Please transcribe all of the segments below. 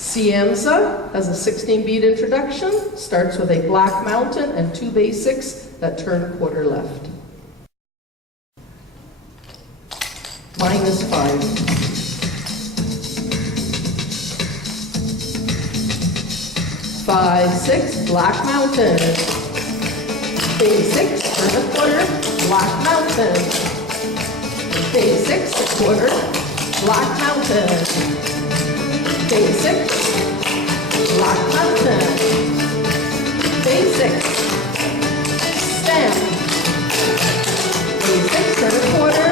Siamsa has a 16-beat introduction, starts with a black mountain and 2 basics that turn quarter left. -5. 5, 6, black mountain. Basics, turn a quarter, black mountain. Basics, a quarter, black mountain. Basics, black mountain. Basics, stamp. Basics, turn a quarter,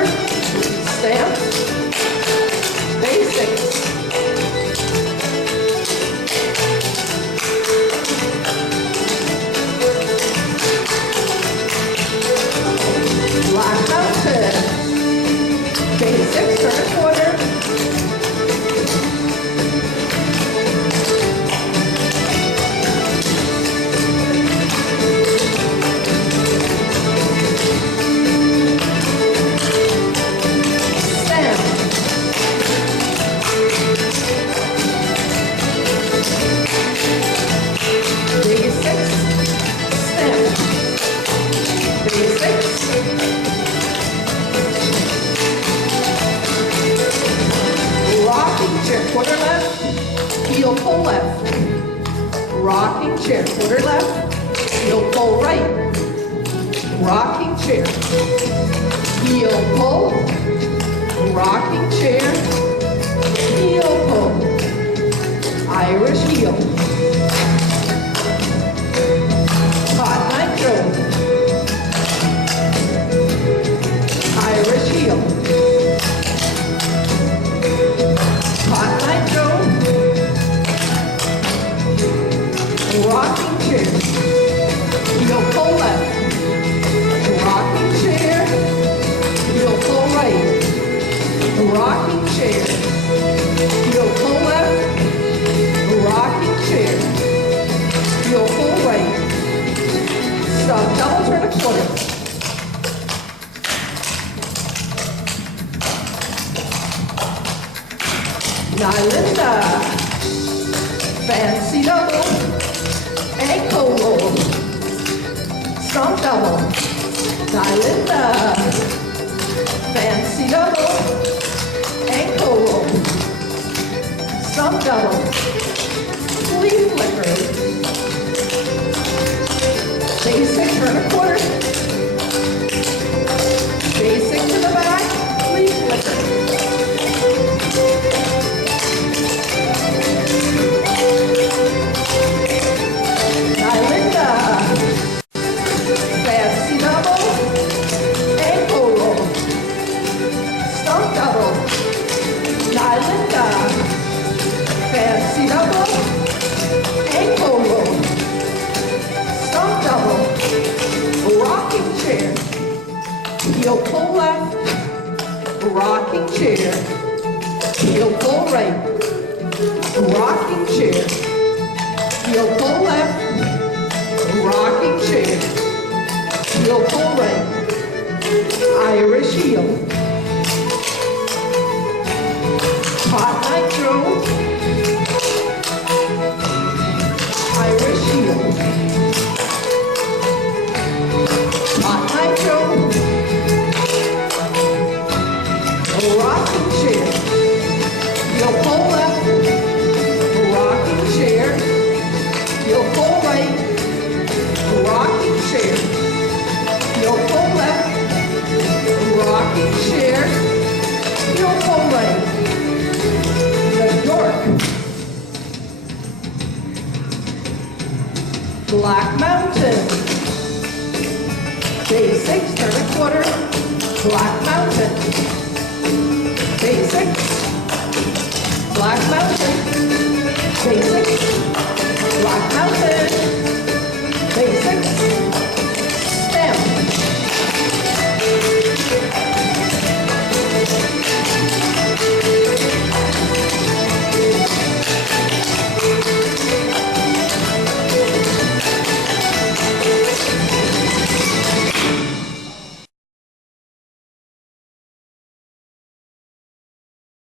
stamp. Basics. Black mountain. Basics, turn a quarter. Quarter left, heel pull left. Rocking chair, quarter left, heel pull right. Rocking chair, heel pull, rocking chair, heel pull, Irish heel. Hot nitro, Irish heel. Hot nitro, rocking chair, heel pull left, rocking chair, heel pull right, rocking chair, heel pull left, rocking chair, heel pull right, stop, double turn a quarter. Nylinda, fancy double, ankle roll, stomp double. Nylinda, fancy double, ankle roll, stomp double, flea flicker. Basic, turn a quarter. Basic to the back, flea flicker. Nylinda, fancy double, ankle roll, stomp double. Nylinda, fancy double, ankle roll, stomp double, rocking chair, heel pull left, rocking chair, heel pull right, rocking chair, heel pull left, rocking chair, heel pull right, Irish heel. Hot nitro, Irish heel. Hot nitro, rocking chair, heel pull left, rocking chair, heel pull right, rocking chair, heel pull left, rocking chair, heel pull right. The York. Black mountain. Basics, turn a quarter, black mountain. Basics, black mountain. Basics, black mountain.